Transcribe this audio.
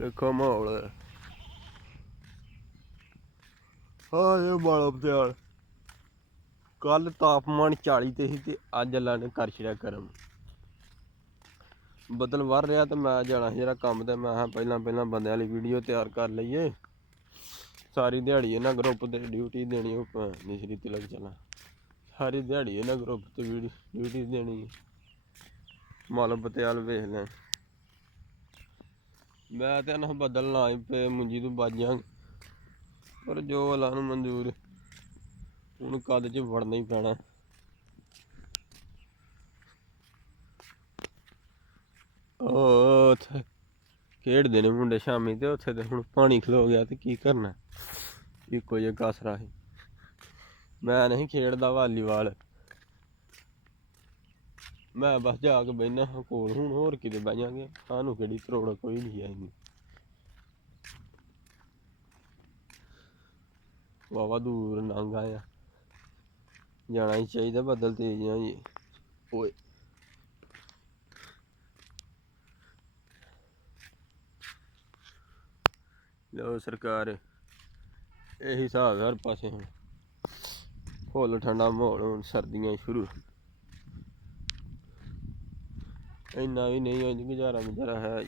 देखो माहौल हाँ ये मालोपत्याल कल तापमान 40 ते ही ते अज अल्लाह ने कर छड़िया गर्म। बदल वध रहा तो मैं जाना जरा काम ते मैं पहला बंदे वाली वीडियो तैयार कर लईए। सारी दिहाड़ी इन्हां ग्रुप ते ड्यूटी देनी निशरी तिलक चला सारी दिहाड़ी इन्हां ग्रुप ते ड्यूटी देनी। मालोपत्याल वेख लें मैं तो ना बदल ना ही पे मुंजी तो बच जांगे पर जो अल्लाह नूं मंजूर हुण कद च वड़ना ही पैना। उत्थे खेडदे ने मुंडे शामी ते उत्थे ते हुण पानी खलो गया ते की करना इक्को जिहा कासरा ही। मैं नहीं खेडदा वालीबाल मैं बस जाके बहना हाँ कोल हूँ होर किते बह जांगे सानू केड़ी तरोड़ कोई नहीं है इन्नी वावा दूर लंघ आया जाना ही चाहिए बदल तेज ना जी ओए लो सरकार यही हिसाब है हर पासे हुण फुल ठंडा माहौल हुण सर्दियां शुरू इन्ना भी नहीं गुजारा है।